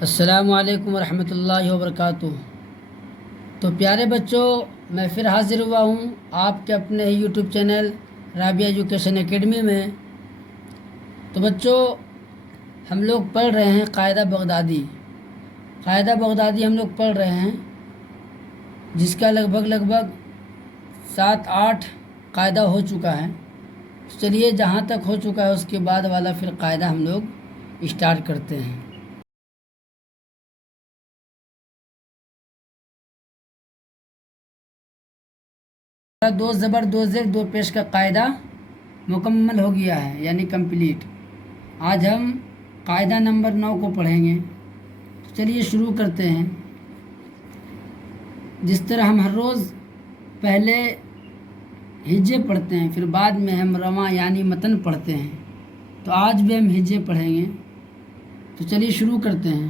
السلام علیکم ورحمۃ اللہ وبرکاتہ۔ تو پیارے بچوں، میں پھر حاضر ہوا ہوں آپ کے اپنے ہی YouTube channel Rabia education academy میں۔ تو بچوں، ہم لوگ پڑھ رہے ہیں قاعدہ بغدادی۔ قاعدہ بغدادی ہم لوگ پڑھ رہے ہیں، جس کا لگ بھگ 7-8 قاعدہ ہو چکا ہے۔ چلیے، جہاں تک ہو چکا ہے اس کے بعد والا پھر قاعدہ ہم لوگ اسٹارٹ کرتے ہیں۔ دو زبر دو زیر دو پیش کا قاعدہ مکمل ہو گیا ہے، یعنی کمپلیٹ۔ آج ہم قاعدہ نمبر 9 کو پڑھیں گے۔ تو چلیے شروع کرتے ہیں۔ جس طرح ہم ہر روز پہلے ہجے پڑھتے ہیں، پھر بعد میں ہم رواں یعنی متن پڑھتے ہیں، تو آج بھی ہم ہجے پڑھیں گے۔ تو چلیے شروع کرتے ہیں۔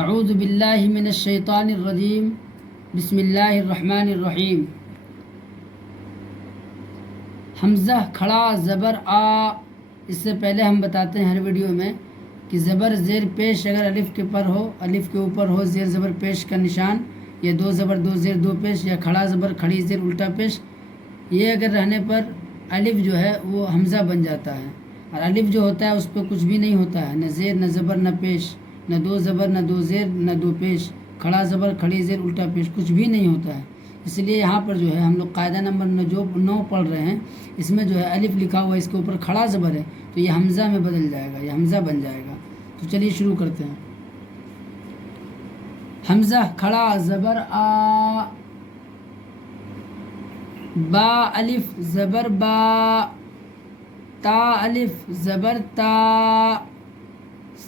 اعوذ باللہ من الشیطان الرجیم، بسم اللہ الرحمن الرحیم۔ حمزہ کھڑا زبر آ۔ اس سے پہلے ہم بتاتے ہیں ہر ویڈیو میں کہ زبر زیر پیش اگر الف کے پر ہو، الف کے اوپر ہو زیر زبر پیش کا نشان، یا دو زبر دو زیر دو پیش، یا کھڑا زبر کھڑی زیر الٹا پیش، یہ اگر رہنے پر الف جو ہے وہ حمزہ بن جاتا ہے۔ اور الف جو ہوتا ہے اس پہ کچھ بھی نہیں ہوتا ہے، نہ زیر نہ زبر نہ پیش، نہ دو زبر نہ دو زیر نہ دو پیش، کھڑا زبر کھڑی زیر الٹا پیش، کچھ بھی نہیں ہوتا ہے۔ اس لیے یہاں پر جو ہے ہم لوگ قاعدہ نمبر 9 پڑھ رہے ہیں، اس میں جو ہے الف لکھا ہوا ہے، اس کے اوپر کھڑا زبر ہے، تو یہ حمزہ میں بدل جائے گا، یہ حمزہ بن جائے گا۔ تو چلیے شروع کرتے ہیں۔ حمزہ کھڑا زبر آ، با الف زبر با، تا الف زبر تا،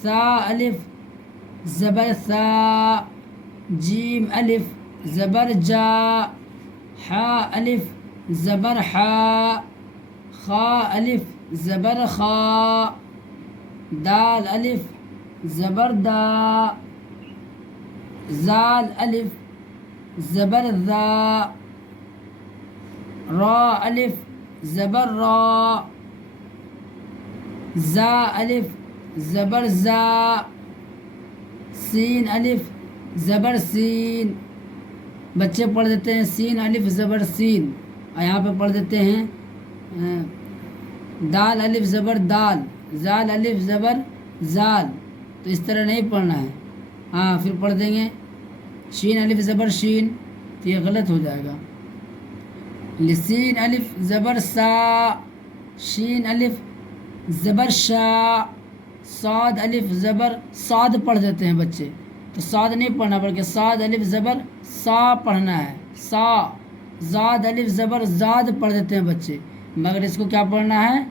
سا الف زبر سا، جیم الف زبر جا، حا الف زبر حا، خا الف زبر خا، دال الف زبر دا، زال الف زبر ذا، را الف زبر را، زا الف زبر زا، سین الف زبر سین۔ بچے پڑھ دیتے ہیں سین الف زبر سین، اور یہاں پہ پڑھ دیتے ہیں دال الف زبر دال، زال الف زبر زال۔ تو اس طرح نہیں پڑھنا ہے، ہاں پھر پڑھ دیں گے شین الف زبر شین، تو یہ غلط ہو جائے گا۔ لسین الف زبر سا، شین الف زبر شا، صاد الف زبر صاد پڑھ دیتے ہیں بچے، تو صاد نہیں پڑھنا بلکہ صاد الف زبر سا پڑھنا ہے، سا۔ زاد الف زبر زاد پڑھ دیتے ہیں بچے، مگر اس کو کیا پڑھنا ہے؟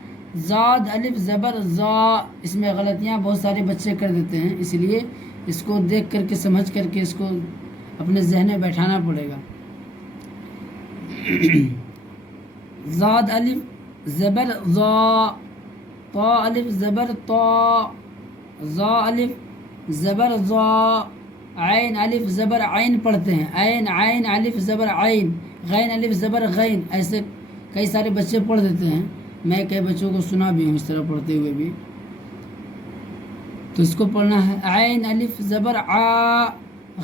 زاد الف زبر زا۔ اس میں غلطیاں بہت سارے بچے کر دیتے ہیں، اس لیے اس کو دیکھ کر کے سمجھ کر کے اس کو اپنے ذہن میں بیٹھانا پڑے گا۔ زاد الف زبر زا، طا الف زبر طا، زا الف زبر زا، عین الف زبر عین پڑھتے ہیں، عین عین الف زبر عین، غین الف زبر غین۔ ایسے کئی سارے بچے پڑھ دیتے ہیں، میں کئی بچوں کو سنا بھی ہوں اس طرح پڑھتے ہوئے بھی۔ تو اس کو پڑھنا ہے عین الف زبر آ،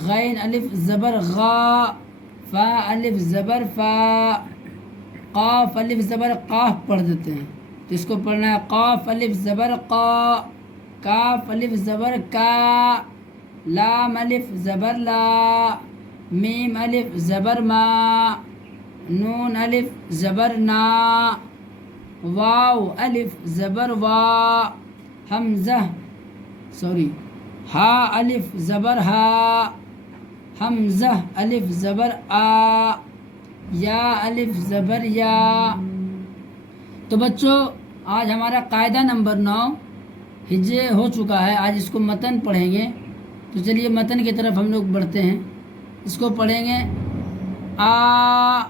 غین الف زبر غا، فا الف زبر فا، قاف الف زبر قاف پڑھ دیتے ہیں، تو اس کو پڑھنا ہے قاف الف زبر قا، کاف الف زبر کا، لام الف زبر لا، میم الف زبر ما، نون الف زبر نا، واو الف زبر وا، ہا الف زبر ہا، حمزہ الف زبر آ، یا الف زبر یا۔ تو بچوں، آج ہمارا قاعدہ نمبر 9 ہجے ہو چکا ہے، آج اس کو متن پڑھیں گے۔ تو چلیے متن کی طرف ہم لوگ بڑھتے ہیں، اس کو پڑھیں گے آ،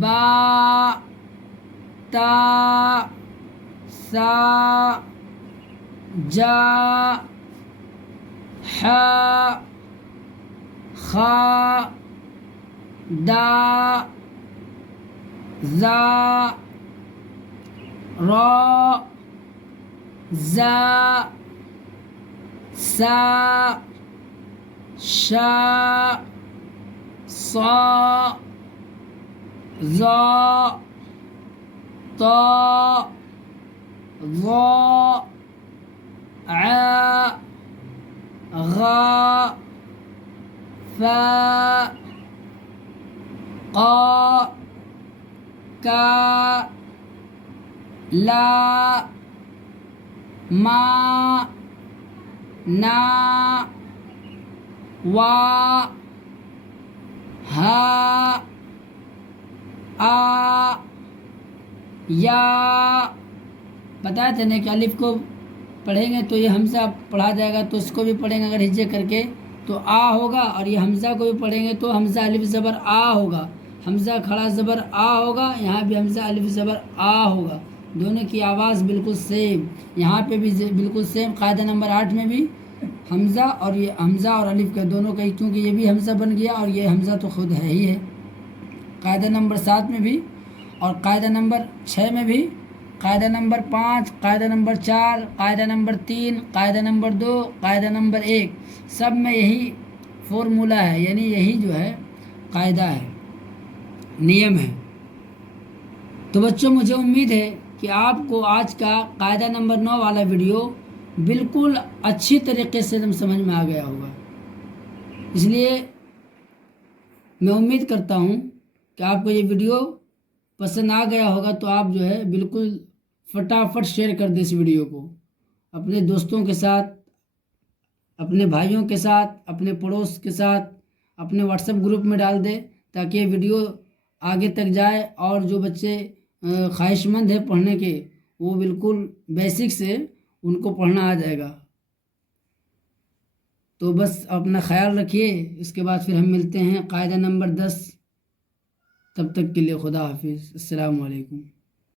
با، تا، سا، جا، حا، خا، دا، زا، را، زا، سا شا صا ظا طا ظا عا غا فا قا کا لا ما نا وا ہا آ یا. بتایا تھا نا کہ الف کو پڑھیں گے تو یہ حمزہ پڑھا جائے گا، تو اس کو بھی پڑھیں گے اگر ہجے کر کے تو آ ہوگا، اور یہ حمزہ کو بھی پڑھیں گے تو حمزہ الف زبر آ ہوگا، حمزہ کھڑا زبر آ ہوگا، یہاں بھی حمزہ الف زبر آ ہوگا، دونوں کی آواز بالکل سیم، یہاں پہ بھی بالکل سیم. قاعدہ نمبر 8 میں بھی حمزہ اور یہ حمزہ اور الف کے دونوں کا ہی، کیونکہ یہ بھی حمزہ بن گیا اور یہ حمزہ تو خود ہے ہی ہے. قاعدہ نمبر 7 میں بھی، اور قاعدہ نمبر 6 میں بھی، قاعدہ نمبر 5، قاعدہ نمبر 4، قاعدہ نمبر 3، قاعدہ نمبر 2، قاعدہ نمبر 1، سب میں یہی فارمولہ ہے، یعنی یہی جو ہے قاعدہ ہے، نیم ہے. تو بچوں مجھے امید ہے کہ آپ کو آج کا قاعدہ نمبر 9 والا ویڈیو بالکل اچھی طریقے سے سمجھ میں آ گیا ہوگا. اس لیے میں امید کرتا ہوں کہ آپ کو یہ ویڈیو پسند آ گیا ہوگا، تو آپ جو ہے بالکل فٹافٹ شیئر کر دیں اس ویڈیو کو اپنے دوستوں کے ساتھ، اپنے بھائیوں کے ساتھ، اپنے پڑوس کے ساتھ، اپنے واٹس ایپ گروپ میں ڈال دیں تاکہ یہ ویڈیو آگے تک جائے، اور جو بچے خواہش مند ہیں پڑھنے کے وہ بالکل بیسک سے ان کو پڑھنا آ جائے گا. تو بس اپنا خیال رکھیے، اس کے بعد پھر ہم ملتے ہیں قاعدہ نمبر 10. تب تک کے لیے خدا حافظ، السلام علیکم.